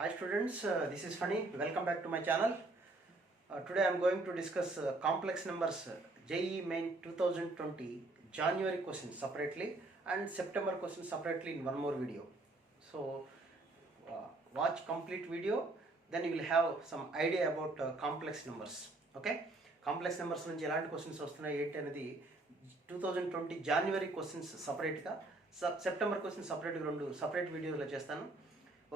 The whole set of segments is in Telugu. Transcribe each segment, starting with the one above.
Hi students, this is Funny. Welcome back to my channel. Today I am going to discuss complex numbers JEE Main 2020 January questions separately and September questions separately in one more video. So watch complete video, then you will have some idea about complex numbers. Okay, complex numbers నుంచి ఎలాంటి క్వశ్చన్స్ వస్తున్నాయి ఏంటి అనేది 2020 జనవరి క్వశ్చన్స్ సపరేట్గా, సెప్టెంబర్ క్వశ్చన్స్ సపరేట్గా రెండు సపరేట్ వీడియోలో చేస్తాను.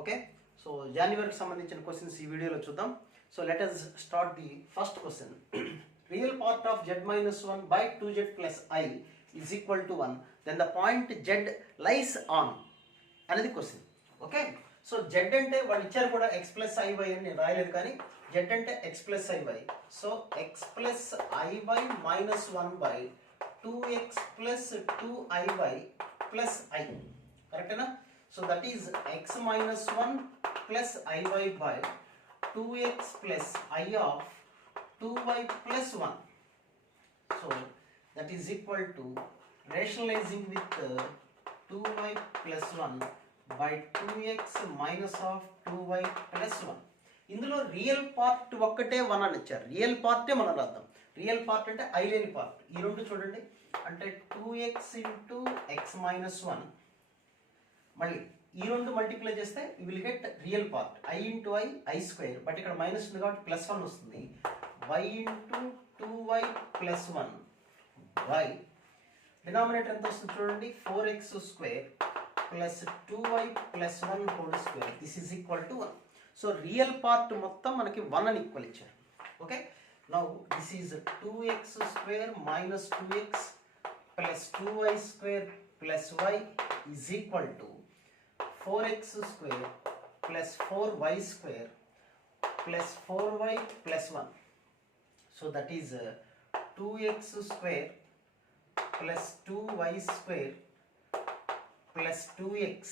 ఓకే, సో జనవరికి సంబంధించిన క్వశ్చన్స్ ఈ వీడియోలో చూద్దాం. So let us start the first question. Real part of z-1 by 2z plus I is equal to 1, then the point z lies on అనేది క్వశ్చన్. ఓకే, సో z అంటే వాళ్ళు ఇచ్చారు కూడా x plus iy అని నేను రాయలేదు, కానీ z అంటే x plus iy. So x plus iy minus 1 by 2x plus 2iy plus I. కరెక్టేనా? So that is x minus 1 plus iy by 2x plus I of 2y plus 1. So that is equal to rationalizing with 2y plus 1 by 2x minus of 2y plus 1. ఇందులో రియల్ పార్ట్ ఒక్కటే 1 అని ఇచ్చారు. రియల్ పార్టే మనం రాద్దాం. రియల్ పార్ట్ అంటే ఐ లేని పార్ట్. ఈ రెండు చూడండి, అంటే 2x ఇంటూ ఎక్స్ మైనస్ 1, మళ్ళీ ఈ రెండు మల్టిప్లై చేస్తే you will get real part I into I square, but ఇక్కడ మైనస్ ఉంది కాబట్టి ప్లస్ 1 వస్తుంది. y into 2y plus 1 y, denominator ఎంత వస్తుంది చూడండి, 4x square plus 2y plus 1 whole square. This is equal to 1. So real part మొత్తం మనకి 1 అని ఈక్వల్ ఇచ్చారు. Okay, now this is 2x square minus 2x plus 2y square plus y is equal to 4x square plus 4y square plus 4y plus 1. So that is 2x square plus 2y square plus 2x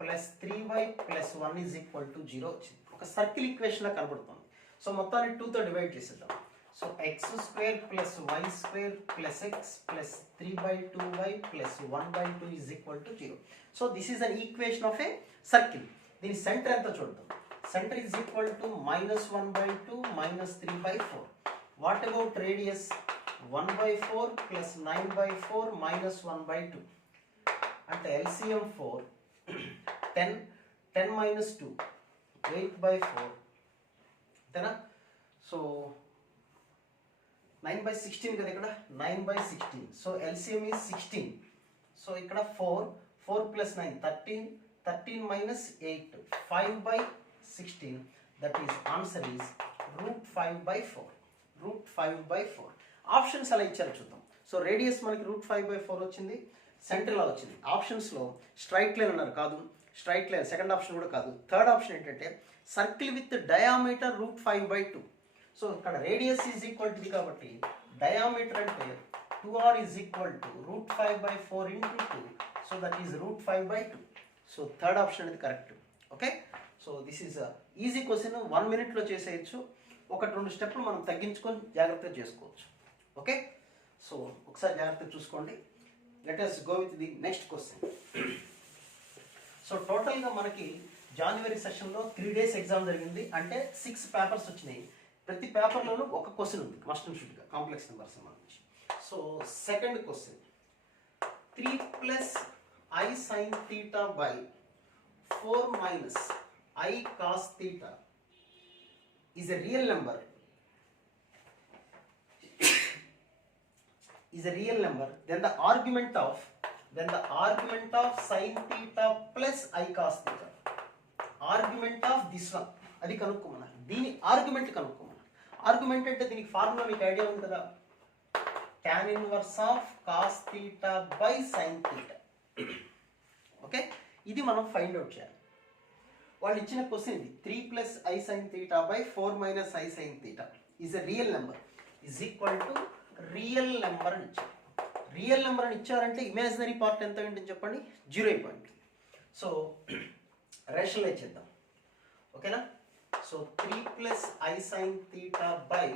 plus 3y plus 1 is equal to 0. ఒక సర్కిల్ ఈక్వేషన్ లా కనబడుతుంది. సో మొత్తాన్ని 2 తో డివైడ్ చేసేద్దాం. So x square plus y square plus x plus 3 by 2y plus 1 by 2 is equal to 0. So this is an equation of a circle. దీని సెంటర్ ఎంత చూద్దాం. Center is equal to minus 1 by 2 minus 3 by 4. What about radius? 1 by 4 plus 9 by 4 minus 1 by 2. అంటే LCM 4, 10 minus 2, 8 by 4. అంతేనా? సో 9 by 16 కదా, ఇక్కడ 9 by 16. So LCM is 16. So ఇక్కడ 4 plus 9 13 minus 8 5 by 16. that is answer is root 5 by 4. root 5 by 4. Options అలా ఇచ్చారు చూద్దాం. సో రేడియస్ మనకి root 5 by 4 వచ్చింది, సెంటర్ లా వచ్చింది. ఆప్షన్స్లో స్ట్రైట్ లైన్ అన్నారు, కాదు. స్ట్రైట్ లైన్ సెకండ్ ఆప్షన్ కూడా కాదు. థర్డ్ ఆప్షన్ ఏంటంటే circle with diameter root 5 by 2. So ఇక్కడ రేడియస్ ఈజ్ ఈక్వల్ టు కాబట్టి డయామీటర్ అంటే 2r is equal to root 5 by 4 into 2. So that is root 5 by 2. So third option అనేది correct. Okay, so this is easy question, 1 మినిట్లో చేసేయచ్చు. ఒకటి రెండు స్టెప్లు మనం తగ్గించుకొని జాగ్రత్తగా చేసుకోవచ్చు. ఓకే, సో ఒకసారి జాగ్రత్తగా చూసుకోండి. Let us go with the next question. So టోటల్గా మనకి జనవరి సెషన్లో 3 days ఎగ్జామ్ జరిగింది, అంటే 6 పేపర్స్ వచ్చినాయి. ప్రతి పేపర్లోనూ ఒక క్వశ్చన్ ఉంది మస్ట్ అండ్ షుడ్గా కాంప్లెక్స్ నెంబర్స్ సంబంధించి. So second question, 3 plus I sin theta by 4 minus I cos theta is a real number. Then the argument of sin theta plus I cos theta. Argument of this one అది కనుక్కోమన్నారు. దీని ఆర్గ్యుమెంట్ కనుక్కోమన్నారు. ఆర్గ్యుమెంట్ అంటే దీనికి ఫార్ములా మీకు ఐడియా ఉంది కదా, tan inverse of cos theta by sin theta. Okay, ఇది మనం ఫైండ్ అవుట్ చేయాలి. వాళ్ళు ఇచ్చిన క్వశ్చన్ ఇది, 3 plus I sin theta by 4 minus I sin theta is a real number is equal to real number అని ఇచ్చారు. రియల్ నెంబర్ అని ఇచ్చారంటే ఇమాజినరీ పార్ట్ ఎంత ఏంటని చెప్పండి, 0 పాయింట్. సో రేషనలైజ్ చేద్దాం. ఓకేనా? So 3 plus I sin theta by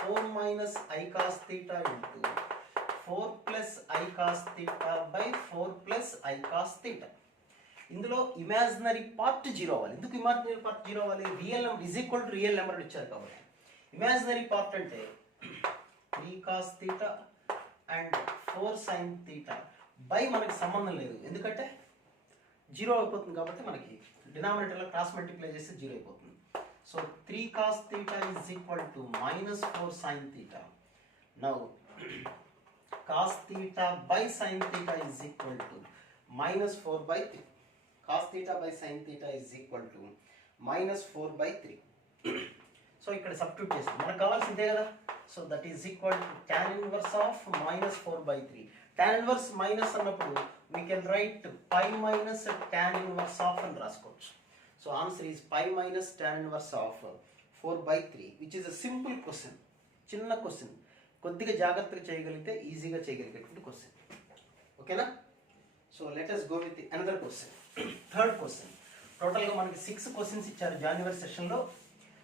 4 minus I cos theta into 4 plus I cos theta by 4 plus I cos theta. ఇందులో ఇమాజినరీ పార్ట్ 0 అవ్వాలి. ఎందుకు ఇమాజినరీ పార్ట్ 0 అవ్వాలి? Real number is equal to real number ఇచ్చారు కాబట్టి. ఇమాజినరీ పార్ట్ అంటే 3 cos θ అండ్ 4 sin θ బై మనకి సంబంధం లేదు, ఎందుకంటే 0 అయిపోతుంది కాబట్టి మనకి డినామినేటర్లో క్రాస్ మల్టిప్లై చేస్తే 0 అయిపోతుంది. So 3 cos θ is equal to -4 sin θ. Now cos θ by sin θ is equal to -4/3. cos θ by sin θ is equal to -4/3. So ఇక్కడ సబ్స్టిట్యూట్ చేస్తాం, మనకు కావాల్సిందే కదా. So that is equal to tan inverse of -4/3. tan inverse minus అన్నప్పుడు we can write pi minus tan inverse of అని రాసుకోవచ్చు. So answer is pi minus tan inverse of 4/3, which is a simple question. చిన్న క్వశ్చన్, కొద్దిగా జాగ్రత్తగా చేయగలిగితే ఈజీగా చేయగలిగేటువంటి క్వశ్చన్. ఓకేనా? So let us go with another question. Third question. టోటల్గా మనకి 6 క్వశ్చన్స్ ఇచ్చారు జనవరి సెషన్లో.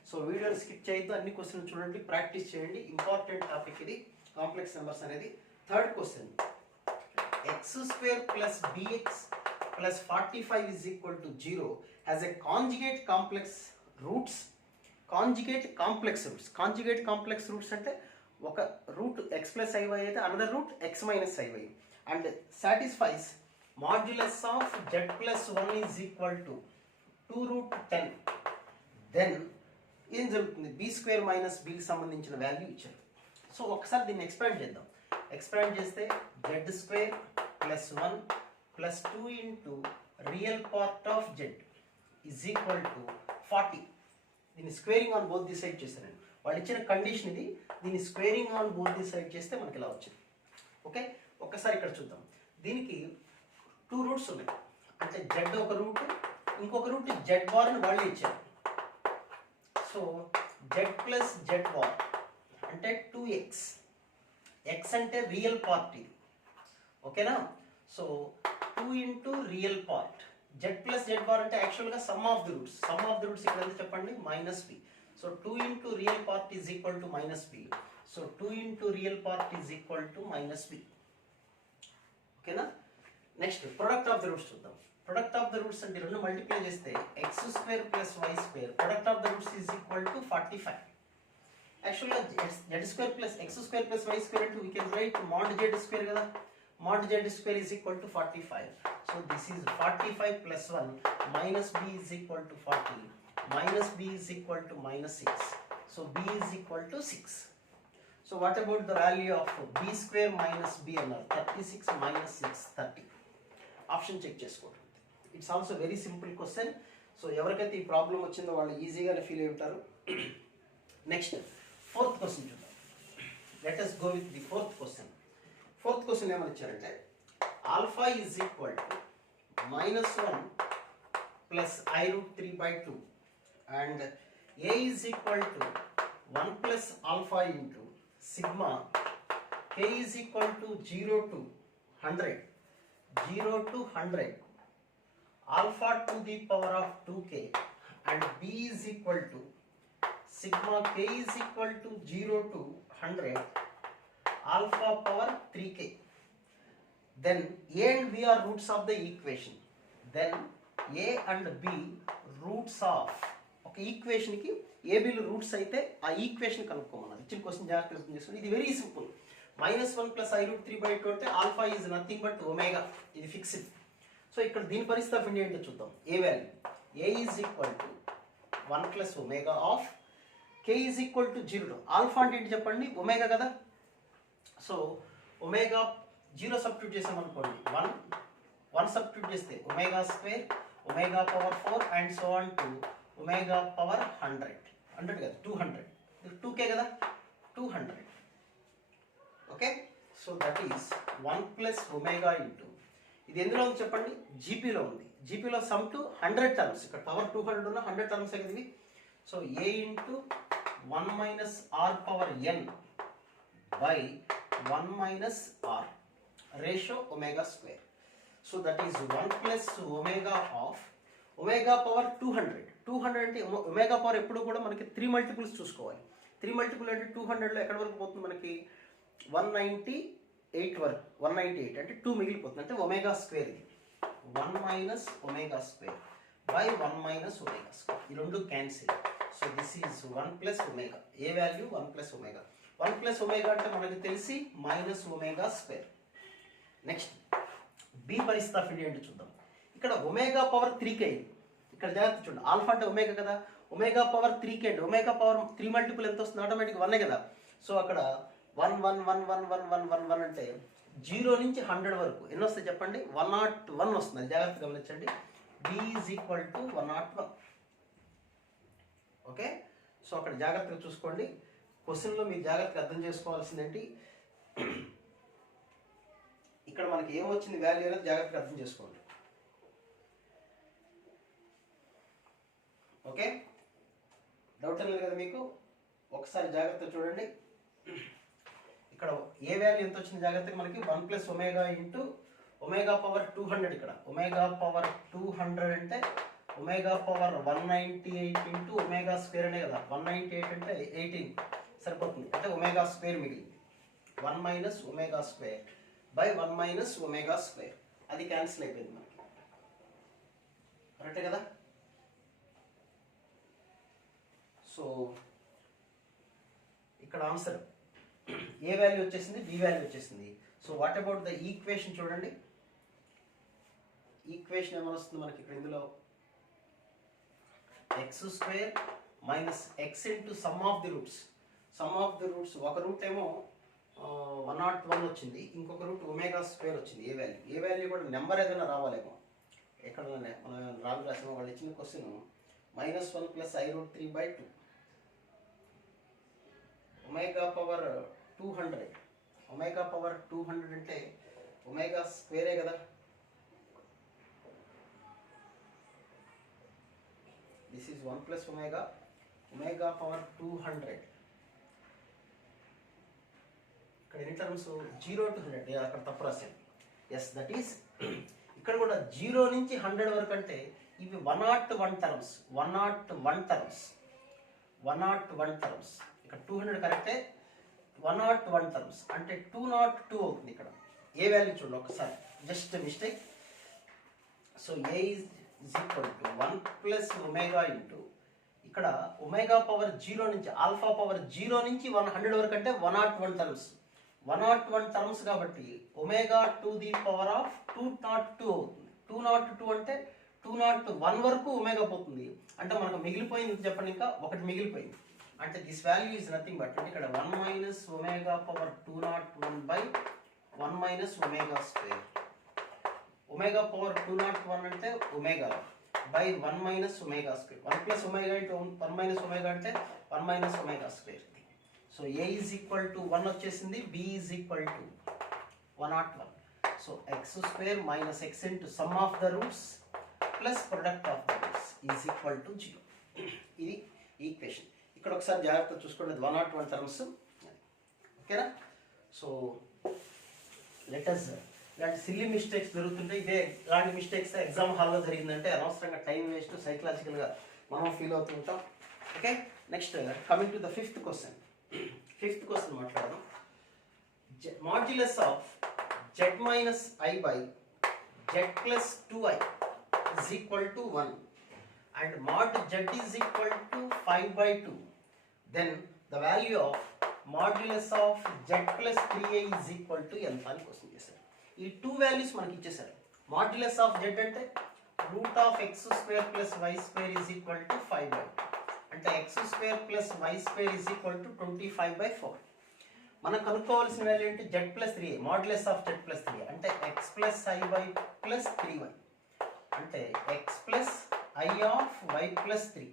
సో వీడియోని స్కిప్ చేయొద్దు, అన్ని క్వశ్చన్ చూడండి, ప్రాక్టీస్ చేయండి. ఇంపార్టెంట్ టాపిక్ ఇది, కాంప్లెక్స్ నెంబర్స్ అనేది. Third question, x² plus bx plus 45 is equal to 0 has a conjugate complex roots. Conjugate complex roots. Conjugate complex roots అంటే ఒక రూట్ x ప్లస్ iy అయితే another root x minus iy and satisfies modulus of z plus 1 is equal to 2√10. Then ఏం జరుగుతుంది? b² మైనస్ bకి సంబంధించిన వాల్యూ ఇచ్చారు. సో ఒకసారి దీన్ని ఎక్స్పాండ్ చేద్దాం. ఎక్స్పాండ్ చేస్తే z² plus 1 plus 2 into real part of z is equal to 40. దీన్ని squaring on both the side చేశాను. వాళ్ళు ఇచ్చిన కండిషన్ ఇది. దీన్ని squaring on both the side చేస్తే మనకి ఇలా వచ్చింది. ఓకే, ఒక్కసారి ఇక్కడ చూద్దాం. దీనికి 2 రూట్స్ ఉన్నాయి, అంటే z ఒక రూట్, ఇంకొక రూట్ z బార్ అని వాళ్ళే ఇచ్చారు. So z plus z bar అంటే 2x. x అంటే రియల్ పార్ట్ ఇది. ఓకేనా? So 2 into real part. z plus z bar అంటే యాక్చువల్గా some of the roots. Some of the roots ఇక్కడ ఎంత చెప్పండి? -b. So 2 into real part is equal to -b. So 2 into real part is equal to -b. ఓకేనా? Next product of the roots చూద్దాం. ప్రొడక్ట్ ఆఫ్ ది రూట్స్ అంటే రెండు మల్టిప్లై చేస్తే x² plus y² product of the roots is equal to 45. యాక్చువల్గా z² plus x² plus y² అంటే we can write mod z² కదా. mod z² is equal to 45. So this is 45 plus 1 minus b is equal to 40 minus b is equal to -6. So b is equal to 6. So what about the value of b² minus b అన్నారు? 36 minus 6 30. ఆప్షన్ చెక్ చేసుకోండి. It's also very simple question. So ఎవరికైతే ఈ ప్రాబ్లం వచ్చిందో వాళ్ళు ఈజీగానే ఫీల్ అయి ఉంటారు. నెక్స్ట్ ఫోర్త్ క్వశ్చన్ చూద్దాం. Let us go with the fourth question. Fourth question ఏమని ఇచ్చారంటే alpha is equal to -1 plus i√3/2 and A is equal to 1 plus alpha into sigma k is equal to 0 to 100 alpha to the power of 2k and b is equal to sigma k is equal to 0 to 100 alpha power 3k. Then a and b are roots of the equation. Then a and b roots of ఒక ఈక్వేషన్ కి a b లు రూట్స్ అయితే ఆ ఈక్వేషన్ కనుక్కోమన్నారు. ఇచ్చిన క్వశ్చన్ జాగ్రత్తగా అర్థం చేసుకోండి. ఇది వెరీ సింపుల్. -1 ప్లస్ i√3/2 అంటే alpha is nothing but omega. ఇది ఫిక్స్డ్. సో ఇక్కడ దీని పరిస్థితి ఆఫ్ ఇండియా ఏంటో చూద్దాం. A value a is equal to 1 plus omega of k is equal to 0. Alpha అంటే ఏంటి చెప్పండి? ఒమేగా కదా. సో ఒమేగా 0 సబ్స్టిట్యూట్ చేసామనుకోండి, 1 సబ్స్టిట్యూట్ చేస్తే ω² omega power 4 and so on to omega power 100 కదా, 200. 2k కదా, 200. Okay, so that is 1 plus omega into ఇది ఎందులో ఉంది చెప్పండి? జీపీలో ఉంది. జీపీలో సమ్ టు 100 టర్మ్స్. ఇక్కడ పవర్ 200 ఉన్న 100 టర్మ్స్ కదా ఇవి. So a into 1 minus R power n by 1 minus r ratio omega². So that is 1 plus omega of omega power 200. 200 అంటే omega power ఎప్పుడు కూడా మనకి 3 మల్టిపుల్స్ చూసుకోవాలి. 3 మల్టిపుల్ అంటే 200లో ఎక్కడి వరకు పోతుంది మనకి? 198 వరకు. 198 అంటే 2 మిగిలిపోతుంది, అంటే ఒమేగా² ఇది. 1 minus omega square by 1 minus omega square. ఈ రెండు cancel. So this is 1 plus omega. A value 1 plus omega. 1 plus omega అంటే మనకి తెలిసి minus omega square. Next B పరిస్థితి ఆఫ్ ఇండియా అంటే చూద్దాం. ఇక్కడ ఒమేగా పవర్ 3k. ఇక్కడ జాగ్రత్త చూడండి, ఆల్ఫా అంటే ఒమేగా కదా, ఒమేగా పవర్ 3k అండి. ఒమేగా పవర్ 3 మల్టిపుల్ ఎంత వస్తుంది? ఆటోమేటిక్ 1 కదా. సో అక్కడ 1 1 1 1 1 1 1 1 అంటే 0 నుంచి 100 వరకు ఎన్ని వస్తాయి చెప్పండి? 101 వస్తుంది. జాగ్రత్త గమనించండి. b is equal to 101. Okay, so అక్కడ జాగ్రత్తగా చూసుకోండి. క్వశ్చన్లో మీరు జాగ్రత్తగా అర్థం చేసుకోవాల్సిందేంటి, ఇక్కడ మనకి ఏమొచ్చింది వాల్యూ అనేది జాగ్రత్తగా అర్థం చేసుకోండి. ఓకే, డౌట్ లేదు కదా మీకు? ఒకసారి జాగ్రత్తగా చూడండి. ఇక్కడ ఏ వాల్యూ ఎంత వచ్చింది జాగ్రత్తగా మనకి 1 plus omega into omega power 200. ఇక్కడ ఒమేగా పవర్ 200 అంటే omega power 198 into omega square అనే కదా. 198 అంటే 18 సరిపోతుంది. అంటే ఒమేగా స్క్వేర్ మిగిలింది. 1 minus omega square by 1 minus omega square. అది క్యాన్సిల్ అయిపోయింది మనకి. కరెక్టే కదా? సో ఇక్కడ ఆన్సర్ ఏ వాల్యూ వచ్చేసింది? బి వాల్యూ వచ్చేసింది. So what about the equation చూడండి. ఈక్వేషన్ ఏమైనా వస్తుంది మనకి ఇక్కడ? ఇందులో X square minus x into sum of the roots. Some of the roots ఒక రూట్ ఏమో 101 వచ్చింది, ఇంకొక రూట్ ఒమేగా స్క్వేర్ వచ్చింది. ఏ వాల్యూ కూడా నెంబర్ ఏదైనా రావాలేమో. ఎక్కడ మనం రాంగ్ రాసామో, వాళ్ళు ఇచ్చిన question -1 plus i√3/2 omega power 200. Omega power 200 అంటే ఒమేగా స్క్వేరే కదా. This is 1 plus omega, omega power 200. ఇక్కడ ఎన్ని టర్మ్స్? 0 to 100. నేను అక్కడ తప్పు రాశాను. ఎస్, దట్ ఈస్ ఇక్కడ కూడా 0 నుంచి 100 వరకు అంటే ఇవి 101 టర్మ్స్. 101 టర్మ్స్. 101 టర్మ్స్. ఇక్కడ 200 కరెక్టే. 101 టర్మ్స్ అంటే 202 అవుతుంది. ఇక్కడ ఏ వాల్యూ చూడండి ఒకసారి, just mistake. So A is equal to 1 plus omega into ఇక్కడ ఒమేగా పవర్ 0 నుంచి ఆల్ఫా పవర్ 0 నుంచి 100 వరకు అంటే 101 టర్మ్స్. 101 టర్మ్స్ కాబట్టి omega to the power of 202 అవుతుంది. 202 అంటే 201 వరకు ఒమేగా పోతుంది. అంటే మనకు మిగిలిపోయింది చెప్పండి, ఇంకా ఒకటి మిగిలిపోయింది. అంటే this value is nothing but ఇక్కడ 1 minus omega power 201 by 1 minus omega square. Omega power 201 అంటే omega by 1 minus omega square. 1 plus omega into 1 minus omega అంటే 1 minus omega square. So A is equal to 1 వచ్చేసింది, B is equal to 101. So x square minus x into sum of the roots plus product of the roots is equal to 0. ఇది ఈక్వేషన్. ఇక్కడ ఒకసారి జాగ్రత్త చూసుకోండి, 101 టర్మ్స్. ఓకేనా? సో లెటర్స్ ఇలాంటి సిల్లీ మిస్టేక్స్ జరుగుతుంటే, ఇదే ఇలాంటి మిస్టేక్స్ ఎగ్జామ్ హాల్లో జరిగిందంటే అనవసరంగా టైం వేస్ట్, సైకలాజికల్గా మనం ఫీల్ అవుతుంటాం. Okay, next coming to the fifth question. Fifth question మాట్లాడదాం. Modulus of z minus I by z plus 2i is equal to 1 and mod z is equal to 5 by 2, then the value of modulus of z plus 3i is equal to ఎంత అని క్వశ్చన్ చేశారు. ఈ టూ వాల్యూస్ మనకి ఇచ్చేసారు. మాడ్యులస్ ఆఫ్ z అంటే root of x square plus y square is equal to 5 by 2 అంటే x square plus y square is equal to 25/4. మనం కనుక్కోవాల్సిన వాల్యూ ఏంటి? z plus 3i. Modulus of z plus 3i అంటే x plus iy plus 3y అంటే x plus i of y ప్లస్ 3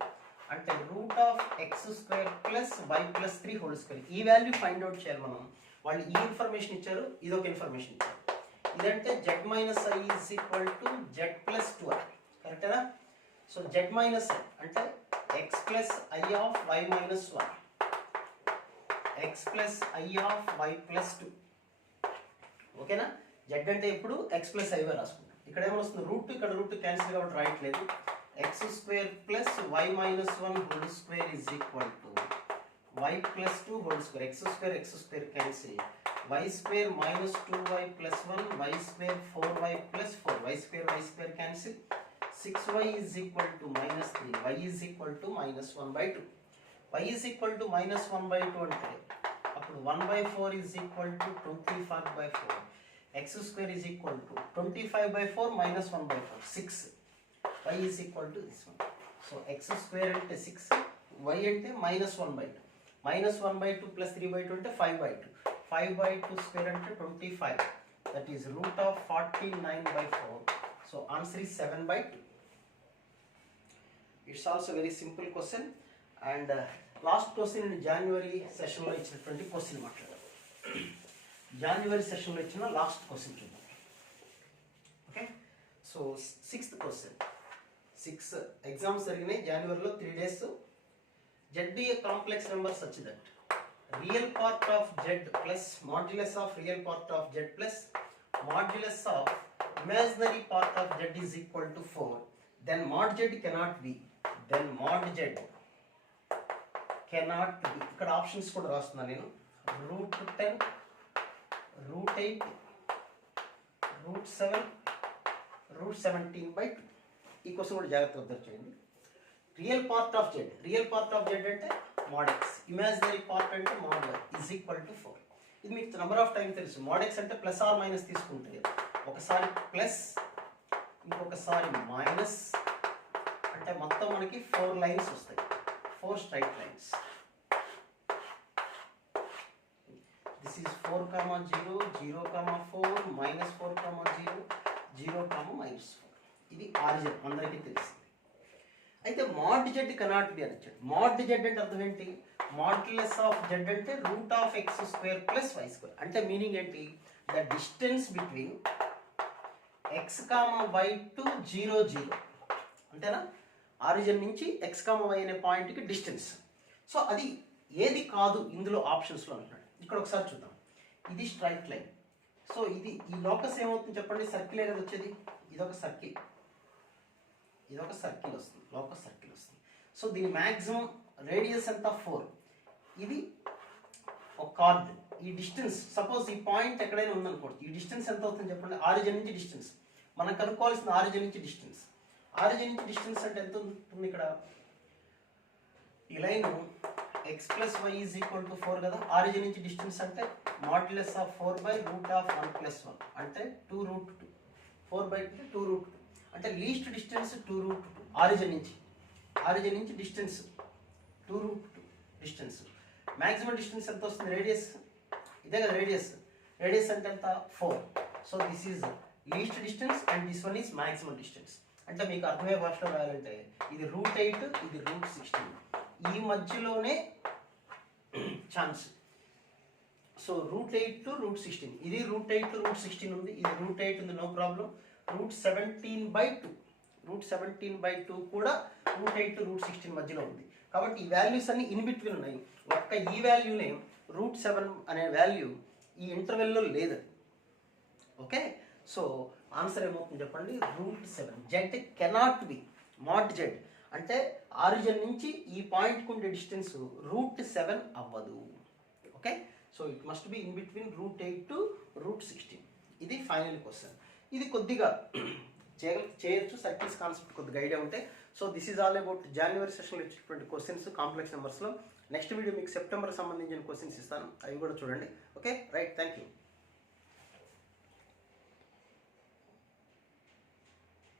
అంటే root of x square plus y plus 3 whole square. ఈ వాల్యూ ఫైండ్ అవుట్ చేయాలి మనం. వాళ్ళు ఈ ఇన్ఫర్మేషన్ ఇచ్చారు, ఇదొక ఇన్ఫర్మేషన్ ఇచ్చారు. ఇదంటే z minus i is equal to z plus 2i. కరెక్టేనా? సో z మైనస్ i అంటే x plus i of y minus 1 x plus i of y plus 2. ఓకేనా? z అంటే ఇప్పుడు x ప్లస్ i రాసుకుంటాం. ఇక్కడ ఏమొస్తుంది? రూట్, ఇక్కడ రూట్ క్యాన్సిల్ కాబట్టి రాయట్లేదు. x square plus y minus 1 whole square is equal to y plus 2 whole square. x square cancel y square minus 2y plus 1, y square 4y plus 4, y square cancel, 6y is equal to minus 3, y is equal to minus 1 by 2. y is equal to minus 1 by 2 అంటే అప్పుడు 1 by 4 is equal to 25 by 4. x square is equal to 25 by 4 minus 1 by 4, 6. y is equal to this one. So x square అంటే 6, y అంటే minus 1 by 2. Minus 1 by 2 plus 3 by 2 అంటే 5 by 2. 5 by 2 square అంటే 25. That is root of 49 by 4. So answer is 7 by 2. It's also very simple question. And last question in January session లో ఇచ్చినటువంటి క్వశ్చన్ మాట్లాడారు. January session లో ఇచ్చిన లాస్ట్ క్వశ్చన్ చూద్దాం. Okay, so 6th question. 6 exams జరిగినాయి జనవరిలో 3 days. Z be a complex number such that real part of Z plus modulus of real part of Z plus modulus of imaginary part of Z is equal to 4. Then mod Z cannot be. Then mod Z cannot be. ఇక్కడ ఆప్షన్స్ కూడా రాస్తున్నా నేను. Root 10, root 8, root 7, root 17 by 2. ఈ క్వశ్చన్ కూడా జాగ్రత్తగా అబ్జర్వ్ చేయండి. Real part of z, real part of z అంటే mod x, ఇమాజినరీ పార్ట్ అంటే mod y is equal to 4. ఇది మీకు నెంబర్ ఆఫ్ టైం తెలుసు. mod x అంటే ప్లస్ ఆర్ మైనస్ తీసుకుంటే ఒకసారి ప్లస్ ఇంకొకసారి మైనస్ అంటే మొత్తం మనకి 4 లైన్స్ వస్తాయి, 4 స్ట్రైట్ లైన్స్. This is 4, 0, 0, 4, -4, 0, 0, -4. ఇది ఆరిజిన్ అందరికీ తెలిసింది. అయితే mod z కెనాట్ బి అని వచ్చాడు. mod z అంటే అర్థం ఏంటి? మాడ్యులస్ ఆఫ్ z అంటే root of x square plus y square. అంటే మీనింగ్ ఏంటి? The distance between x, y to 0, 0 అంతేనా? ఆరిజిన్ నుంచి x, y అనే పాయింట్కి డిస్టెన్స్. సో అది ఏది కాదు ఇందులో ఆప్షన్స్లో అంటున్నాడు. ఇక్కడ ఒకసారి చూద్దాం. ఇది స్ట్రైట్ లైన్. సో ఇది ఈ లోకస్ ఏమవుతుంది చెప్పండి? సర్కిల్ అనేది వచ్చేది. ఇదొక సర్కిల్, ఇదొక సర్కిల్ వస్తుంది, లోకస్ సర్కిల్ వస్తుంది. సో దీని మ్యాక్సిమం రేడియస్ ఎంత? 4. ఇది ఒక కార్డ్. ఈ డిస్టెన్స్ సపోజ్ ఈ పాయింట్ ఎక్కడైనా ఉందనుకోండి, ఈ డిస్టెన్స్ ఎంత అవుతుంది చెప్పండి? ఆరిజిన్ నుంచి డిస్టెన్స్. మనం కనుక్కోవాల్సిన ఆరిజిన్ నుంచి డిస్టెన్స్. ఆరిజిన్ నుంచి డిస్టెన్స్ అంటే ఎంత ఉంటుంది? ఇక్కడ ఈ line x plus y is equal to 4 కదా. ఆరిజిన్ నుంచి డిస్టెన్స్ అంటే modulus of 4 by root of 1 plus 1 అంటే 2 root 2. 4 by 2 2 root 2 అంటే లీస్ట్ డిస్టెన్స్ 2 root 2. ఆరిజిన్ నుంచి distance 2 root 2 distance. Maximum distance ఎంత వస్తుంది? రేడియస్ ఇదే కదా రేడియస్. రేడియస్ అంటే ఎంత? 4. So this is least distance and this one is maximum distance. అంటే మీకు అర్థమయ్యే భాషలో రాయాలంటే ఇది రూట్ 8, ఇది రూట్ 16. ఈ మధ్యలోనే chance. So root 8 to root 16. ఇది రూట్ 8 టు రూట్ 16 ఉంది, ఇది రూట్ 8 ఉంది, నో ప్రాబ్లం. రూట్ 17/2, రూట్ 17/2 కూడా రూట్ 8 టు రూట్ 16 మధ్యలో ఉంది. కాబట్టి ఈ వాల్యూస్ అన్ని ఇన్ బిట్వీన్ ఉన్నాయి. ఒక్క ఈ వాల్యూనే రూట్ 7 అనే వాల్యూ ఈ ఇంటర్వెల్లో లేదు. ఓకే, సో ఆన్సర్ ఏమవుతుంది చెప్పండి? Root 7. Z cannot be. Mod Z అంటే ఆరిజిన్ నుంచి ఈ పాయింట్కి ఉండే డిస్టెన్స్ రూట్ 7 అవ్వదు. Okay, so it must be in between root 8 to root 16. ఇది ఫైనల్ క్వశ్చన్. ఇది కొద్దిగా చేయొచ్చు, సర్కిల్స్ కాన్సెప్ట్ కొద్దిగా ఐడియా ఉంటే. So this is all about January సెషన్లో ఇచ్చినటువంటి క్వశ్చన్స్ కాంప్లెక్స్ నెంబర్స్లో. నెక్స్ట్ వీడియో మీకు సెప్టెంబర్ సంబంధించిన క్వశ్చన్స్ ఇస్తాను, అవి కూడా చూడండి. Okay, right, thank you.